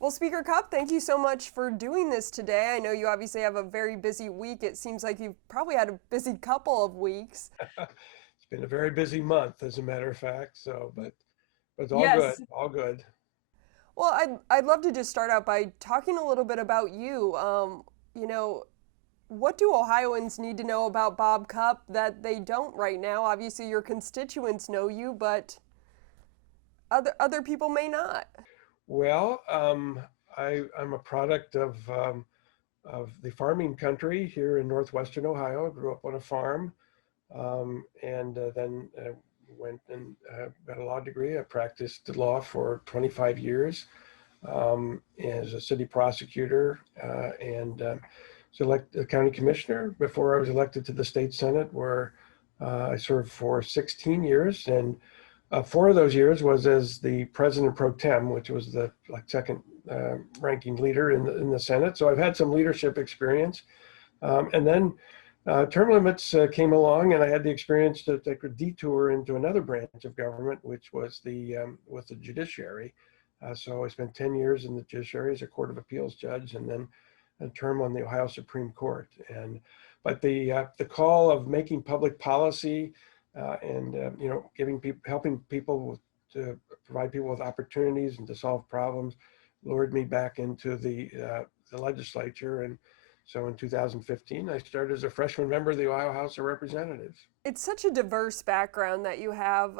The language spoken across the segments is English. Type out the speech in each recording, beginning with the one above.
Well, Speaker Cupp, thank you so much for doing this today. I know you obviously have a very busy week. It seems like you've probably had a busy couple of weeks. It's been a very busy month, as a matter of fact. But it's all good, Yes. all good. Well, I'd love to just start out by talking a little bit about you. You know, what do Ohioans need to know about Bob Cupp that they don't right now? Obviously, your constituents know you, but other people may not. Well, I'm a product of the farming country here in northwestern Ohio. I grew up on a farm, and then went and got a law degree. I practiced law for 25 years as a city prosecutor, and was elected a county commissioner before I was elected to the state senate, where I served for 16 years. And 4 of those years was as the president pro tem, which was the second ranking leader in the Senate. So I've had some leadership experience. And then term limits came along, and I had the experience to take a detour into another branch of government, which was with the judiciary. So I spent 10 years in the judiciary as a Court of Appeals judge, and then a term on the Ohio Supreme Court. But the call of making public policy and giving people, helping people to provide people with opportunities and to solve problems, lured me back into the legislature. And so in 2015, I started as a freshman member of the Ohio House of Representatives. It's such a diverse background that you have.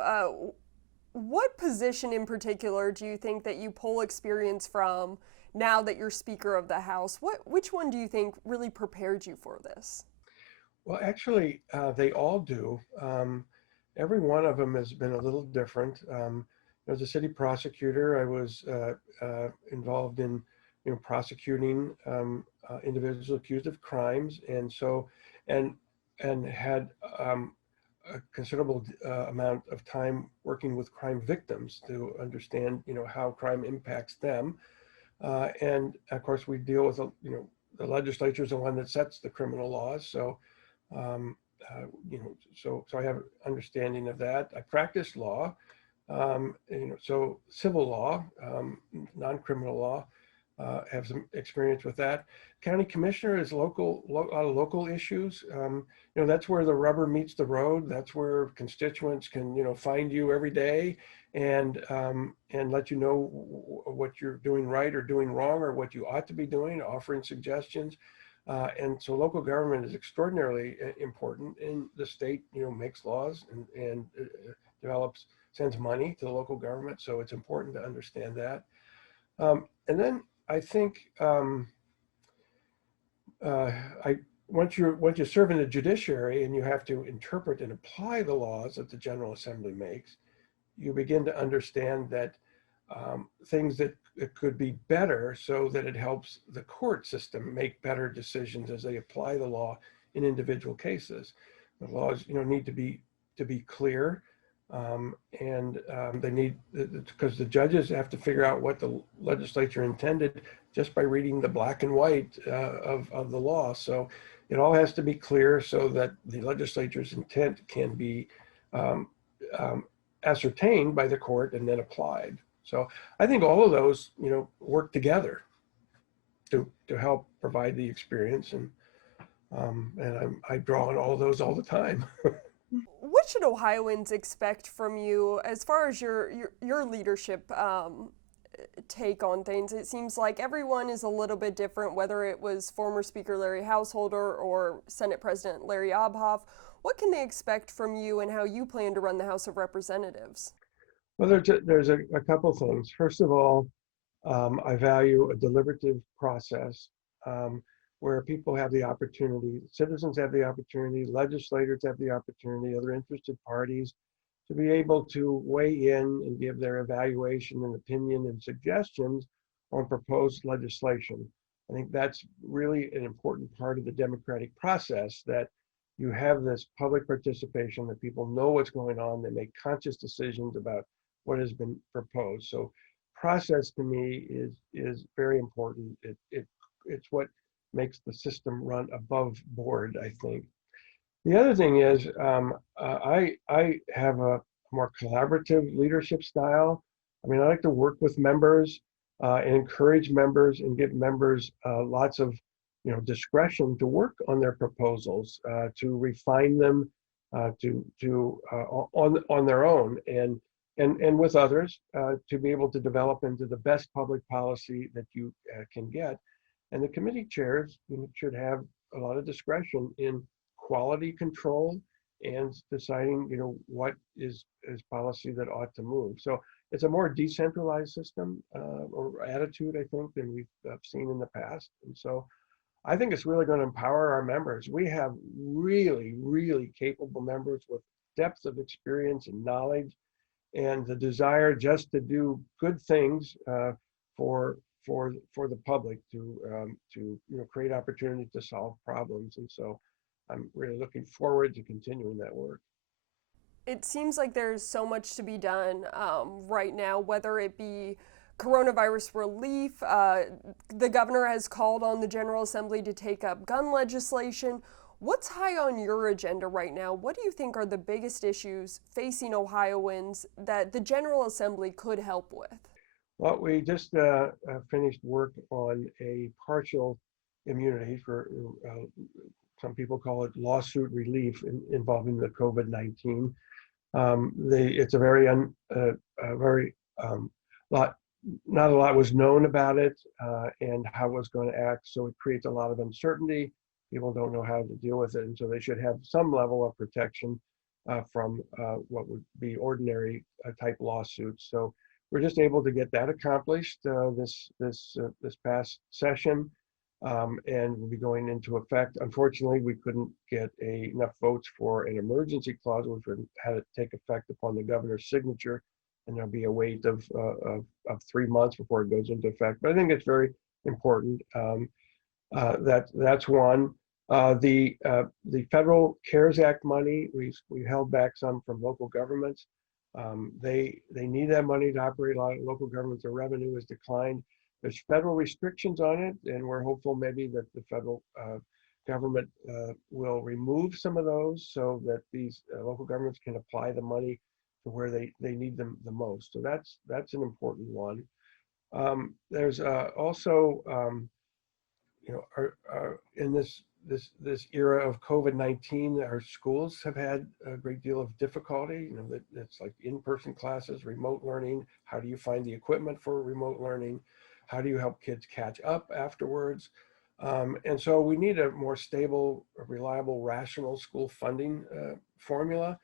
What position in particular do you think that you pull experience from now that you're Speaker of the House? Which one do you think really prepared you for this? Well, actually, they all do. Every one of them has been a little different. As a city prosecutor, I was involved in, prosecuting individuals accused of crimes, and and had a considerable amount of time working with crime victims to understand, how crime impacts them. And of course, we deal with, the legislature is the one that sets the criminal laws. Um, so I have understanding of that. I practiced law, so civil law, non-criminal law, have some experience with that. County commissioner is a lot of local issues. That's where the rubber meets the road. That's where constituents can, find you every day and let you know what you're doing right or doing wrong, or what you ought to be doing, offering suggestions. And so local government is extraordinarily important. And the state, makes laws and sends money to the local government. So it's important to understand that. And then I think uh, I once you serve in the judiciary and you have to interpret and apply the laws that the General Assembly makes, you begin to understand that things that it could be better, so that it helps the court system make better decisions as they apply the law in individual cases. The laws, need to be clear, and they need, because the judges have to figure out what the legislature intended just by reading the black and white of the law. So it all has to be clear so that the legislature's intent can be um, um, ascertained by the court and then applied. So I think all of those, work together to help provide the experience, and I draw on all those all the time. What should Ohioans expect from you as far as your leadership take on things? It seems like everyone is a little bit different, whether it was former Speaker Larry Householder or Senate President Larry Obhoff. What can they expect from you and how you plan to run the House of Representatives? Well, there's a couple things. First of all, I value a deliberative process, where people have the opportunity, citizens have the opportunity, legislators have the opportunity, other interested parties, to be able to weigh in and give their evaluation and opinion and suggestions on proposed legislation. I think that's really an important part of the democratic process, that you have this public participation, that people know what's going on, they make conscious decisions about what has been proposed. So process to me is very important. It's what makes the system run above board, I think. The other thing is, I have a more collaborative leadership style. I mean, I like to work with members. and encourage members and give members lots of discretion to work on their proposals, to refine them, on their own, and with others, to be able to develop into the best public policy that you can get. And the committee chairs should have a lot of discretion in quality control and deciding, what is policy that ought to move. So it's a more decentralized system or attitude, I think, than we've seen in the past. And so I think it's really going to empower our members. We have really, really capable members with depth of experience and knowledge, and the desire just to do good things for the public, to create opportunities to solve problems. And so I'm really looking forward to continuing that work. It seems like there's so much to be done right now, whether it be coronavirus relief. The governor has called on the General Assembly to take up gun legislation. What's high on your agenda right now? What do you think are the biggest issues facing Ohioans that the General Assembly could help with? Well, we just finished work on a partial immunity for some people call it lawsuit relief involving the COVID-19. It's a very lot, not a lot was known about it and how it was going to act. So it creates a lot of uncertainty. People don't know how to deal with it, and so they should have some level of protection from what would be ordinary type lawsuits. So we're just able to get that accomplished this past session, and will be going into effect. Unfortunately, we couldn't get enough votes for an emergency clause, which would had to take effect upon the governor's signature, and there'll be a wait of 3 months before it goes into effect. But I think it's very important. That's one. The federal CARES Act money, we held back some from local governments. They need that money to operate. A lot of local governments, their revenue has declined. There's federal restrictions on it, and we're hopeful maybe that the federal government will remove some of those so that these local governments can apply the money to where they need them the most. So that's an important one. There's also in this era of COVID-19, our schools have had a great deal of difficulty. That it's like in-person classes, remote learning. How do you find the equipment for remote learning? How do you help kids catch up afterwards? And so we need a more stable, reliable, rational school funding formula.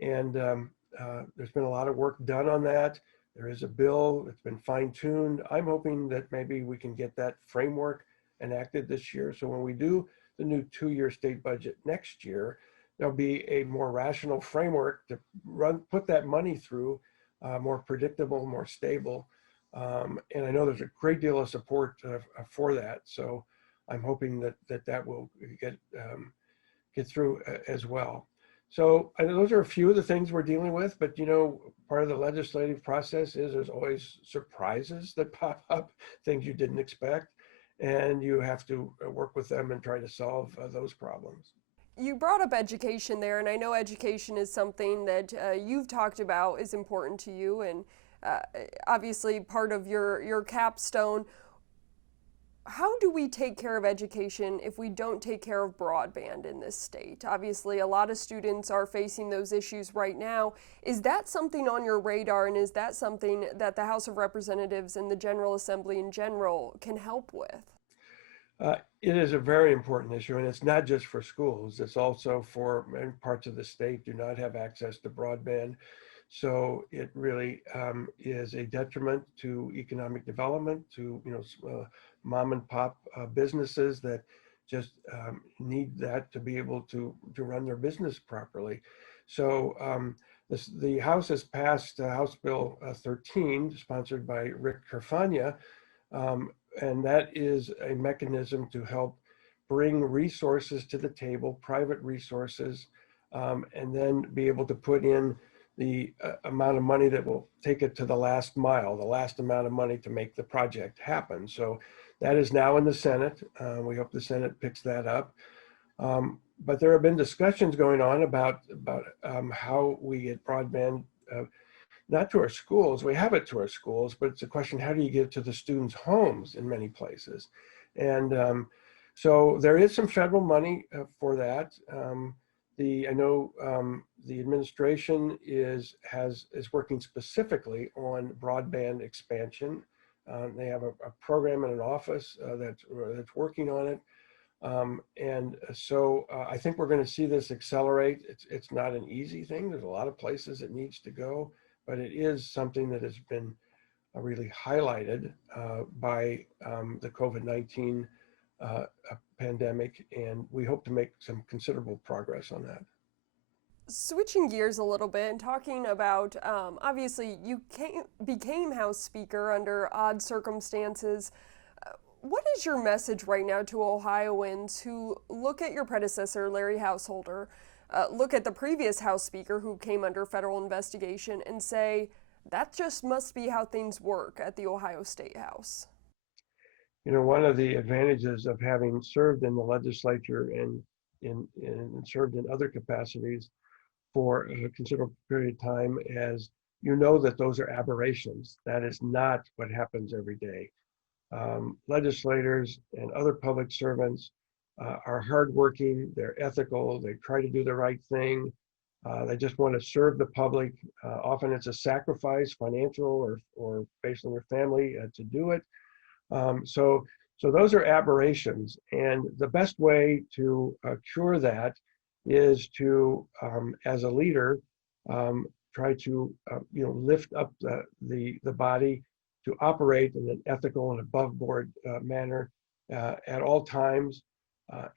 And there's been a lot of work done on that. There is a bill that's been fine-tuned. I'm hoping that maybe we can get that framework enacted this year. So when we do the new 2-year state budget next year, there'll be a more rational framework to put that money through, more predictable, more stable. And I know there's a great deal of support for that. So I'm hoping that will get through as well. So those are a few of the things we're dealing with, but part of the legislative process is there's always surprises that pop up, things you didn't expect, and you have to work with them and try to solve those problems. You brought up education there, and I know education is something that you've talked about is important to you, and obviously part of your capstone. How do we take care of education if we don't take care of broadband in this state? Obviously, a lot of students are facing those issues right now. Is that something on your radar, and is that something that the House of Representatives and the General Assembly in general can help with? It is a very important issue, and it's not just for schools. It's also for many parts of the state do not have access to broadband. So it really is a detriment to economic development, to mom and pop businesses that just need that to be able to run their business properly. So the House has passed House Bill 13, sponsored by Rick Carfagna, and that is a mechanism to help bring resources to the table, private resources, and then be able to put in the amount of money that will take it to the last mile, the last amount of money to make the project happen. So that is now in the Senate. We hope the Senate picks that up. But there have been discussions going on about how we get broadband not to our schools. We have it to our schools, but it's a question, how do you get it to the students' homes in many places? And so there is some federal money for that. I know the administration is working specifically on broadband expansion. They have a program in an office that's working on it. And so I think we're going to see this accelerate. It's not an easy thing. There's a lot of places it needs to go, but it is something that has been really highlighted by the COVID-19 pandemic, and we hope to make some considerable progress on that. Switching gears a little bit and talking about, obviously, became House Speaker under odd circumstances. What is your message right now to Ohioans who look at your predecessor, Larry Householder, look at the previous House Speaker who came under federal investigation and say, that just must be how things work at the Ohio State House? You know, one of the advantages of having served in the legislature and served in other capacities for a considerable period of time, as you know, that those are aberrations. That is not what happens every day. Legislators and other public servants are hardworking, they're ethical, they try to do the right thing. They just want to serve the public. Often it's a sacrifice, financial or based on their family, to do it. So those are aberrations, and the best way to cure that is to, as a leader, try to lift up the body to operate in an ethical and above board manner at all times,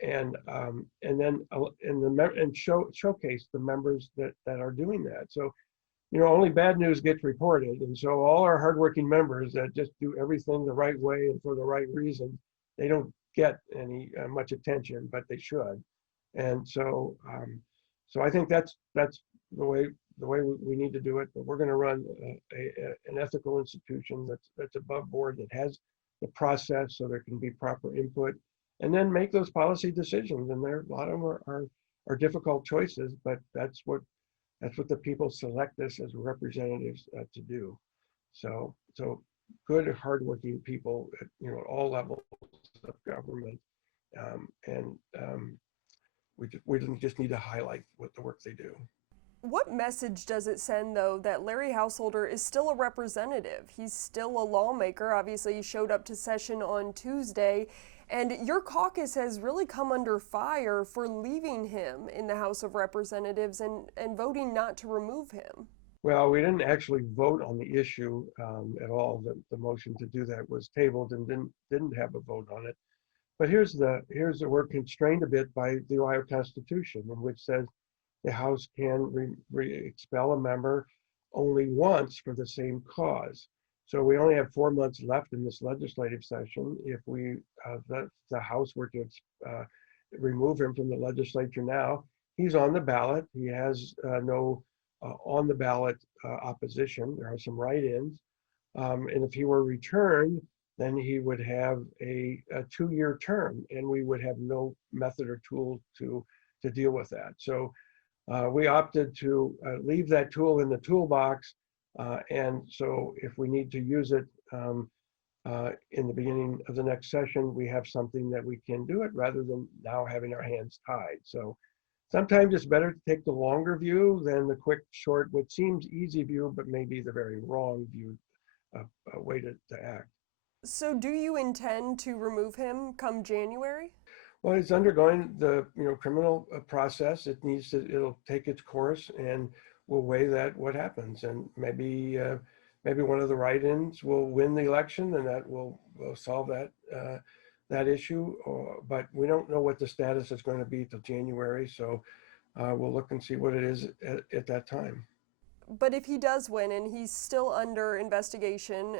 and showcase the members that are doing that. So only bad news gets reported. And so all our hardworking members that just do everything the right way and for the right reason, they don't get any much attention, but they should. And so I think that's the way we need to do it. But we're going to run an ethical institution that's above board, that has the process so there can be proper input, and then make those policy decisions. And a lot of them are difficult choices, but that's what the people select us as representatives to do. So good, hardworking people at all levels of government, and we just need to highlight what the work they do. What message does it send, though, that Larry Householder is still a representative? He's still a lawmaker. Obviously, he showed up to session on Tuesday, and your caucus has really come under fire for leaving him in the House of Representatives and voting not to remove him. Well, we didn't actually vote on the issue at all. The motion to do that was tabled and didn't have a vote on it. But we're constrained a bit by the Ohio Constitution, in which says the House can expel a member only once for the same cause. So we only have 4 months left in this legislative session. If the House were to remove him from the legislature now, he's on the ballot. He has no on the ballot opposition. There are some write-ins. And if he were returned, then he would have a 2-year term, and we would have no method or tool to deal with that. So we opted to leave that tool in the toolbox. And so if we need to use it in the beginning of the next session, we have something that we can do it, rather than now having our hands tied. So sometimes it's better to take the longer view than the quick, short, what seems easy view, but maybe the very wrong view, way to act. So do you intend to remove him come January? Well, it's undergoing the criminal process. It'll take its course, and we'll weigh what happens, and maybe one of the write-ins will win the election, and that will solve that issue. But we don't know what the status is going to be till January, so we'll look and see what it is at that time. But if he does win and he's still under investigation,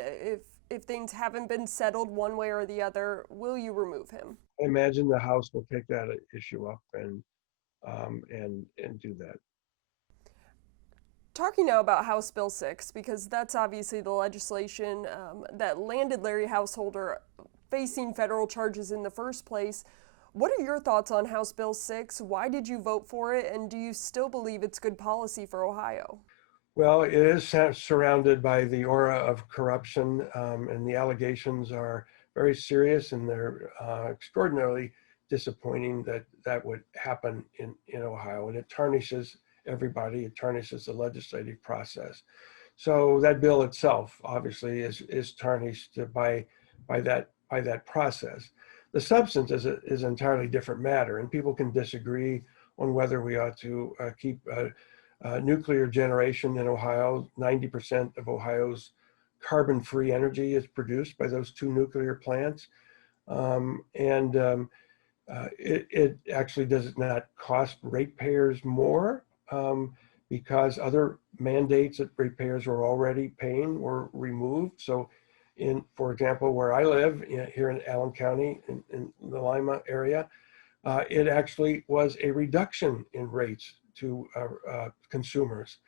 if things haven't been settled one way or the other, will you remove him? I imagine the House will take that issue up and do that. Talking now about House Bill 6, because that's obviously the legislation that landed Larry Householder facing federal charges in the first place. What are your thoughts on House Bill 6? Why did you vote for it, and do you still believe it's good policy for Ohio? Well, it is surrounded by the aura of corruption, and the allegations are very serious, and they're extraordinarily disappointing that that would happen in Ohio. And it tarnishes everybody, it tarnishes the legislative process. So that bill itself obviously is tarnished by that process. The substance is an entirely different matter, and people can disagree on whether we ought to keep nuclear generation in Ohio. 90% of Ohio's carbon-free energy is produced by those two nuclear plants, and it actually does not cost ratepayers more, because other mandates that ratepayers were already paying were removed. So, for example, where I live here in Allen County, in the Lima area, it actually was a reduction in rates to consumers.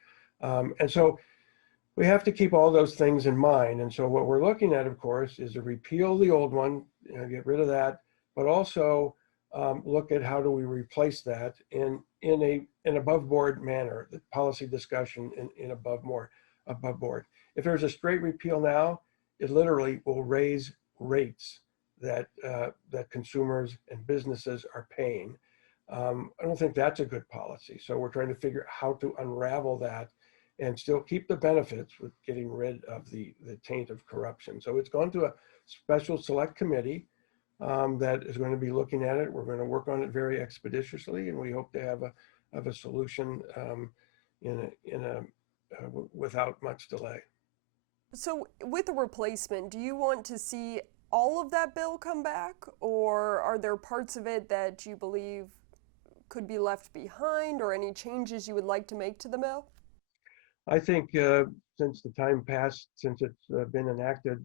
And so we have to keep all those things in mind. And so what we're looking at, of course, is to repeal the old one, get rid of that, but also look at how do we replace that in an above board manner, the policy discussion in above board. If there's a straight repeal now, it literally will raise rates that consumers and businesses are paying. I don't think that's a good policy. So we're trying to figure out how to unravel that and still keep the benefits with getting rid of the taint of corruption. So it's gone to a special select committee that is going to be looking at it. We're going to work on it very expeditiously, and we hope to have a solution without much delay. So, with the replacement, do you want to see all of that bill come back, or are there parts of it that you believe could be left behind, or any changes you would like to make to the bill? I think since the time passed, since it's been enacted,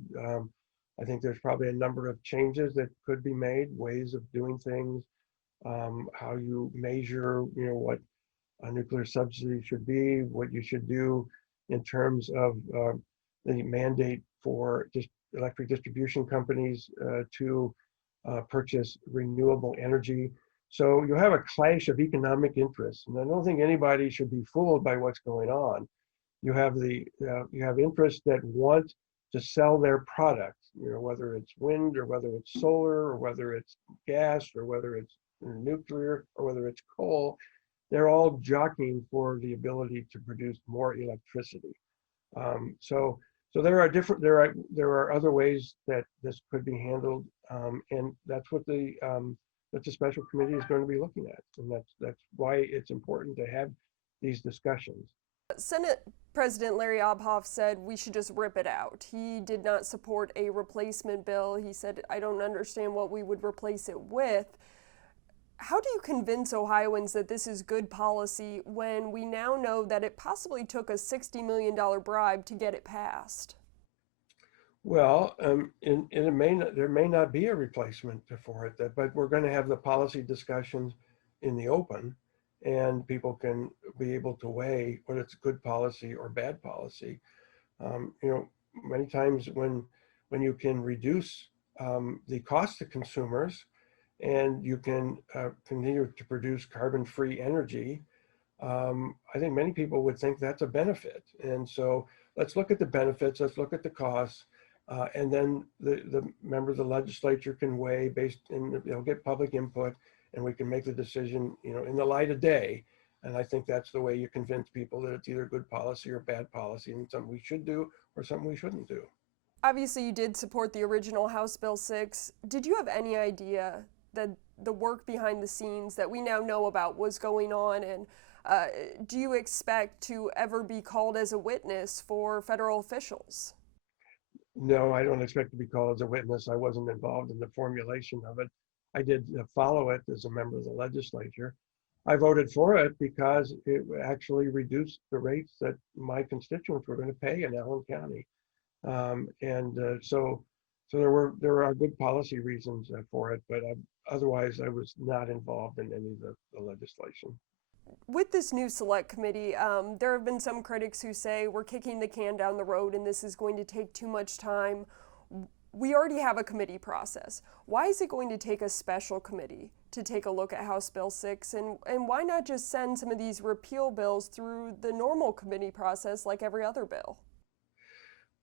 I think there's probably a number of changes that could be made, ways of doing things, how you measure, what a nuclear subsidy should be, what you should do in terms of the mandate for just electric distribution companies to purchase renewable energy. So you have a clash of economic interests, and I don't think anybody should be fooled by what's going on. You have interests that want to sell their product, whether it's wind or whether it's solar or whether it's gas or whether it's nuclear or whether it's coal. They're all jockeying for the ability to produce more electricity. So there are other ways that this could be handled, and that's what the special committee is going to be looking at, and that's why it's important to have these discussions. Senate President Larry Obhoff said we should just rip it out. He did not support a replacement bill. He said, I don't understand what we would replace it with. How do you convince Ohioans that this is good policy when we now know that it possibly took a $60 million bribe to get it passed? Well, there may not be a replacement for it, but we're going to have the policy discussions in the open, and people can be able to weigh whether it's good policy or bad policy. Many times when you can reduce the cost to consumers, and you can continue to produce carbon-free energy, I think many people would think that's a benefit. And so let's look at the benefits, let's look at the costs, and then the member of the legislature can weigh based and get public input, and we can make the decision, in the light of day. And I think that's the way you convince people that it's either good policy or bad policy, and something we should do or something we shouldn't do. Obviously, you did support the original House Bill 6. Did you have any idea that the work behind the scenes that we now know about was going on? And do you expect to ever be called as a witness for federal officials? No, I don't expect to be called as a witness. I wasn't involved in the formulation of it. I did follow it as a member of the legislature. I voted for it because it actually reduced the rates that my constituents were going to pay in Allen County. So there are good policy reasons for it, but otherwise I was not involved in any of the legislation. With this new select committee, there have been some critics who say we're kicking the can down the road and this is going to take too much time. we already have a committee process. Why is it going to take a special committee to take a look at House Bill 6? And why not just send some of these repeal bills through the normal committee process like every other bill?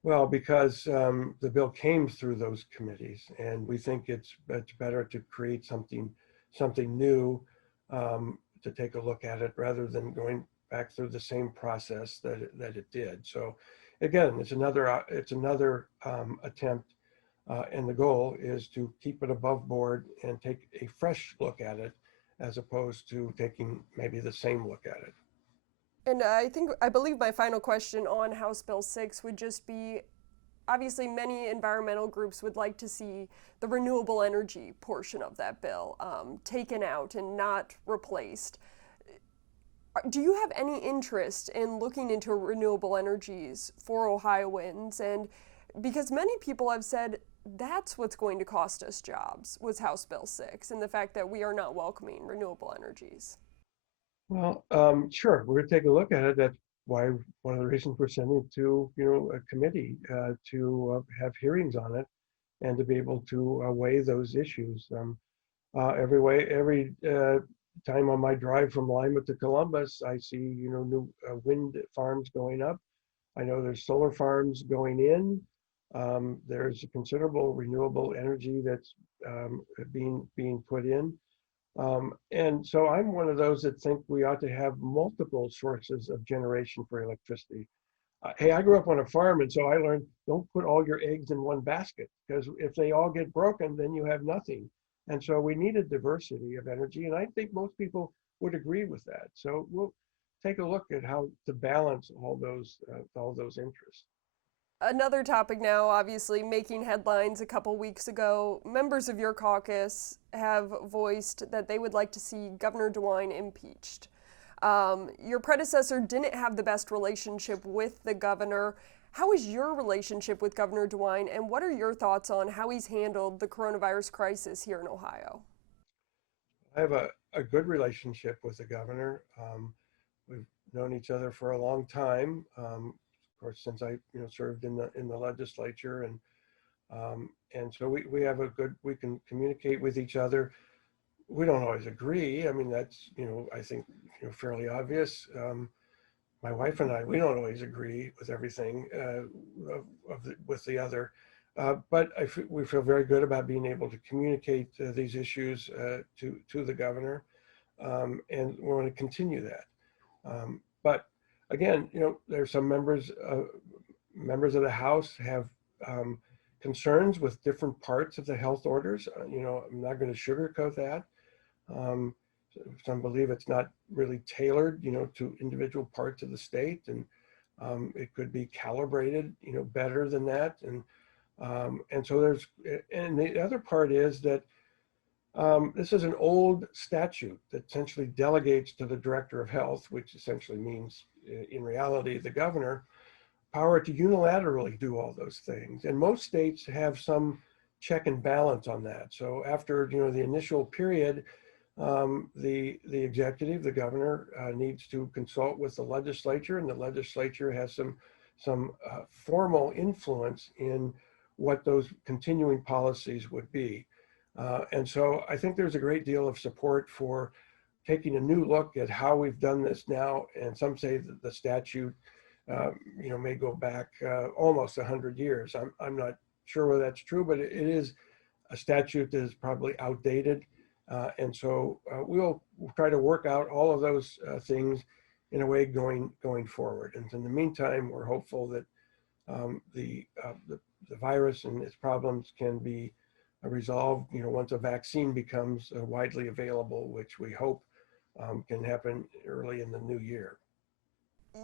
Well, because the bill came through those committees, and we think it's better to create something new, to take a look at it rather than going back through the same process that it did. So, again, it's another attempt, and the goal is to keep it above board and take a fresh look at it, as opposed to taking maybe the same look at it. And I believe my final question on House Bill 6 would just be, obviously many environmental groups would like to see the renewable energy portion of that bill taken out and not replaced. Do you have any interest in looking into renewable energies for Ohioans? And because many people have said that's what's going to cost us jobs was House Bill 6 and the fact that we are not welcoming renewable energies. Well, sure, we're going to take a look at it. That's why one of the reasons we're sending it to, a committee to have hearings on it and to be able to weigh those issues. Every time on my drive from Lima to Columbus, I see, new wind farms going up. I know there's solar farms going in. There's a considerable renewable energy that's being put in. And so I'm one of those that think we ought to have multiple sources of generation for electricity. Hey, I grew up on a farm, and so I learned don't put all your eggs in one basket, because if they all get broken, then you have nothing. And so we need a diversity of energy, and I think most people would agree with that. So we'll take a look at how to balance all those interests. Another topic now, obviously making headlines a couple weeks ago, members of your caucus have voiced that they would like to see Governor Dewine impeached. Your predecessor didn't have the best relationship with the governor. How is your relationship with Governor Dewine, and what are your thoughts on how he's handled the coronavirus crisis here in Ohio? I have a good relationship with the governor. We've known each other for a long time. Of course, since I served in the legislature, and so we have we can communicate with each other. We don't always agree. I mean, that's I think fairly obvious. My wife and I, we don't always agree with everything with the other, but we feel very good about being able to communicate these issues to the governor, and we want to continue that. But again, there's some members of the House have concerns with different parts of the health orders. I'm not going to sugarcoat that. Um, some believe it's not really tailored, to individual parts of the state, and it could be calibrated, better than that. And so and the other part is that this is an old statute that essentially delegates to the director of health, which essentially means, in reality, the governor, power to unilaterally do all those things. And most states have some check and balance on that. So after the initial period, the executive, the governor, needs to consult with the legislature, and the legislature has some formal influence in what those continuing policies would be. And so I think there's a great deal of support for taking a new look at how we've done this now. And some say that the statute, may go back almost 100 years. I'm not sure whether that's true, but it is a statute that is probably outdated. And so we'll try to work out all of those things in a way going forward. And in the meantime, we're hopeful that the virus and its problems can be resolved, once a vaccine becomes widely available, which we hope can happen early in the new year.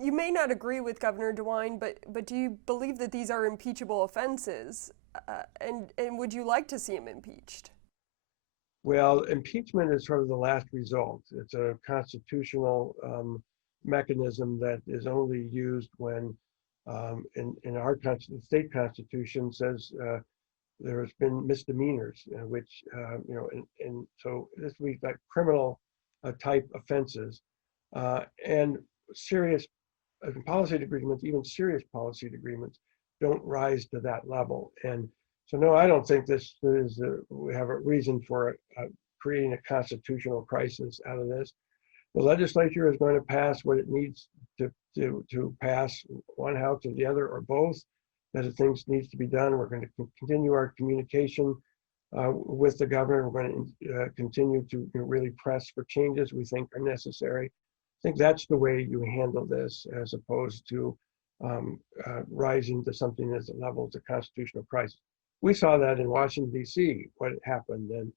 You may not agree with Governor DeWine, but do you believe that these are impeachable offenses? And would you like to see him impeached? Well, impeachment is sort of the last result. It's a constitutional mechanism that is only used when, in our state constitution, says there has been misdemeanors, which and so this would be like criminal type offenses, and serious policy agreements, even serious policy agreements, don't rise to that level. And So no, I don't think this is we have a reason for creating a constitutional crisis out of this. The legislature is going to pass what it needs to pass, one house or the other or both. That if things needs to be done, we're going to continue our communication with the governor. We're going to continue to really press for changes we think are necessary. I think that's the way you handle this, as opposed to rising to something that's a level of the constitutional crisis. We saw that in Washington, D.C., what happened. And,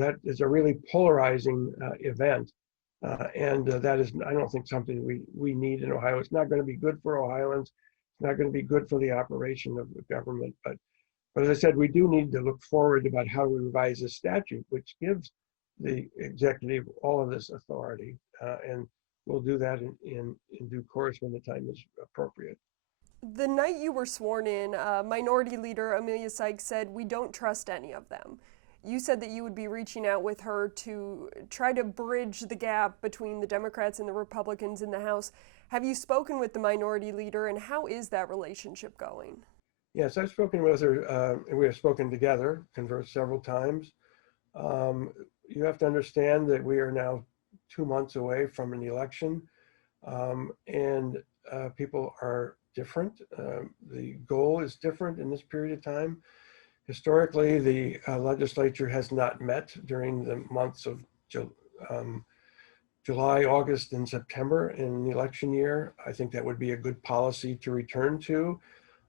that is a really polarizing event. And that is, I don't think, something we need in Ohio. It's not going to be good for Ohioans. It's not going to be good for the operation of the government. But as I said, we do need to look forward about how we revise this statute, which gives the executive all of this authority. And we'll do that in due course when the time is appropriate. The night you were sworn in, Minority Leader Amelia Sykes said, "We don't trust any of them." You said that you would be reaching out with her to try to bridge the gap between the Democrats and the Republicans in the House. Have you spoken with the Minority Leader, and how is that relationship going? Yes, I've spoken with her, and we have spoken together, conversed several times. You have to understand that we are now 2 months away from an election, and people are different. The goal is different in this period of time. Historically, the legislature has not met during the months of um, July, August, and September in the election year. I think that would be a good policy to return to.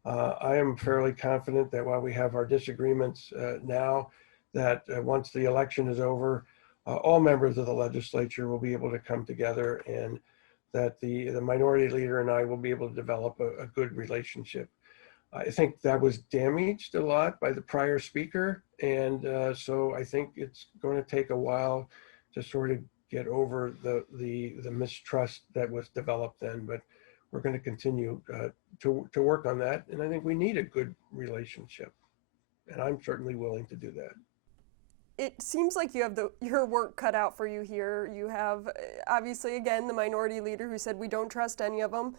I am fairly confident that while we have our disagreements now, that once the election is over, all members of the legislature will be able to come together, and that the minority leader and I will be able to develop a good relationship. I think that was damaged a lot by the prior speaker, and so I think it's going to take a while to sort of get over the mistrust that was developed then. But we're going to continue to work on that, and I think we need a good relationship, and I'm certainly willing to do that. It seems like you have your work cut out for you here. You have, obviously, again, the Minority Leader who said we don't trust any of them.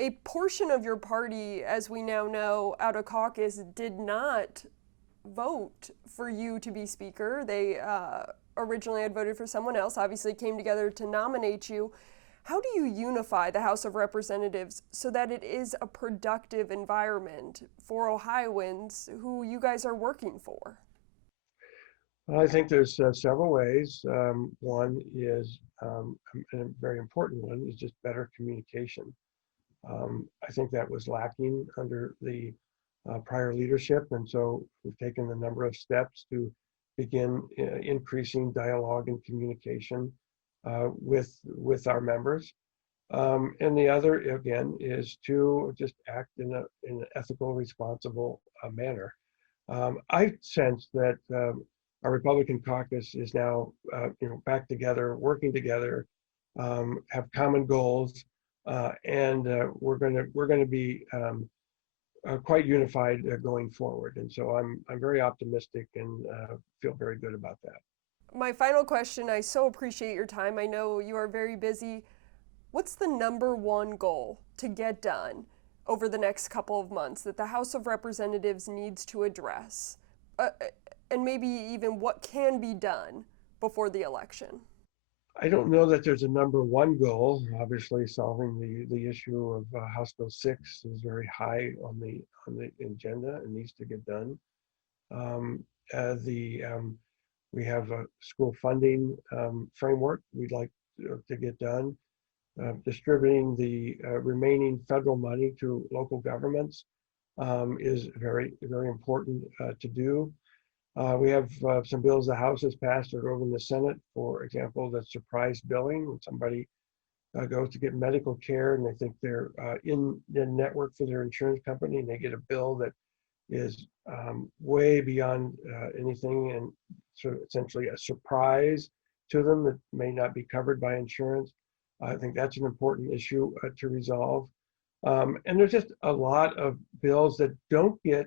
A portion of your party, as we now know, out of caucus, did not vote for you to be Speaker. They originally had voted for someone else, obviously came together to nominate you. How do you unify the House of Representatives so that it is a productive environment for Ohioans who you guys are working for? Well, I think there's several ways. One is, and a very important one, is just better communication. I think that was lacking under the prior leadership, and so we've taken a number of steps to begin increasing dialogue and communication with our members. And the other, again, is to just act in an ethical, responsible manner. I sense that our Republican caucus is now, back together, working together, have common goals, and we're going to be quite unified going forward. And so I'm very optimistic and feel very good about that. My final question, I so appreciate your time. I know you are very busy. What's the number one goal to get done over the next couple of months that the House of Representatives needs to address? And maybe even what can be done before the election? I don't know that there's a number one goal. Obviously, solving the issue of House Bill 6 is very high on the agenda and needs to get done. Um, the We have a school funding framework we'd like to get done. Distributing the remaining federal money to local governments is very, very important to do. We have some bills the House has passed that are over in the Senate. For example, the surprise billing, when somebody goes to get medical care and they think they're in the network for their insurance company, and they get a bill that is way beyond anything, and sort of essentially a surprise to them that may not be covered by insurance. I think that's an important issue to resolve. And there's just a lot of bills that don't get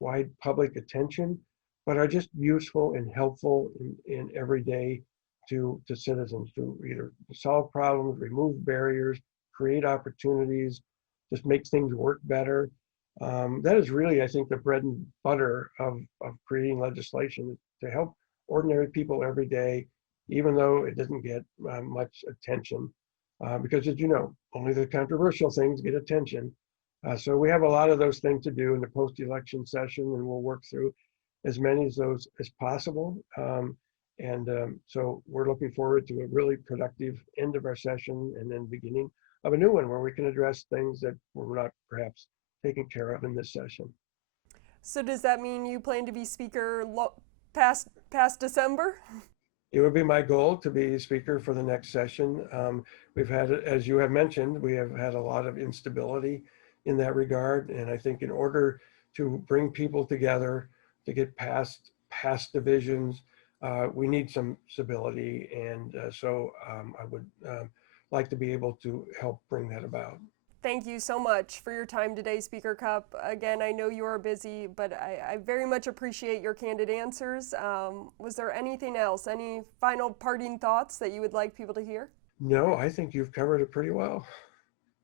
wide public attention, but are just useful and helpful in every day to citizens, to either solve problems, remove barriers, create opportunities, just make things work better. That is really, I think, the bread and butter of creating legislation to help ordinary people every day, even though it doesn't get much attention. Because, as you know, only the controversial things get attention. So we have a lot of those things to do in the post-election session, and we'll work through as many of those as possible. So we're looking forward to a really productive end of our session and then beginning of a new one where we can address things that were not perhaps taken care of in this session. So does that mean you plan to be speaker past December? It would be my goal to be speaker for the next session. We've had, as you have mentioned, we have had a lot of instability in that regard. And I think in order to bring people together to get past divisions, we need some stability. And so I would like to be able to help bring that about. Thank you so much for your time today, Speaker Cupp. Again, I know you are busy, but I very much appreciate your candid answers. Was there anything else, any final parting thoughts that you would like people to hear? No, I think you've covered it pretty well.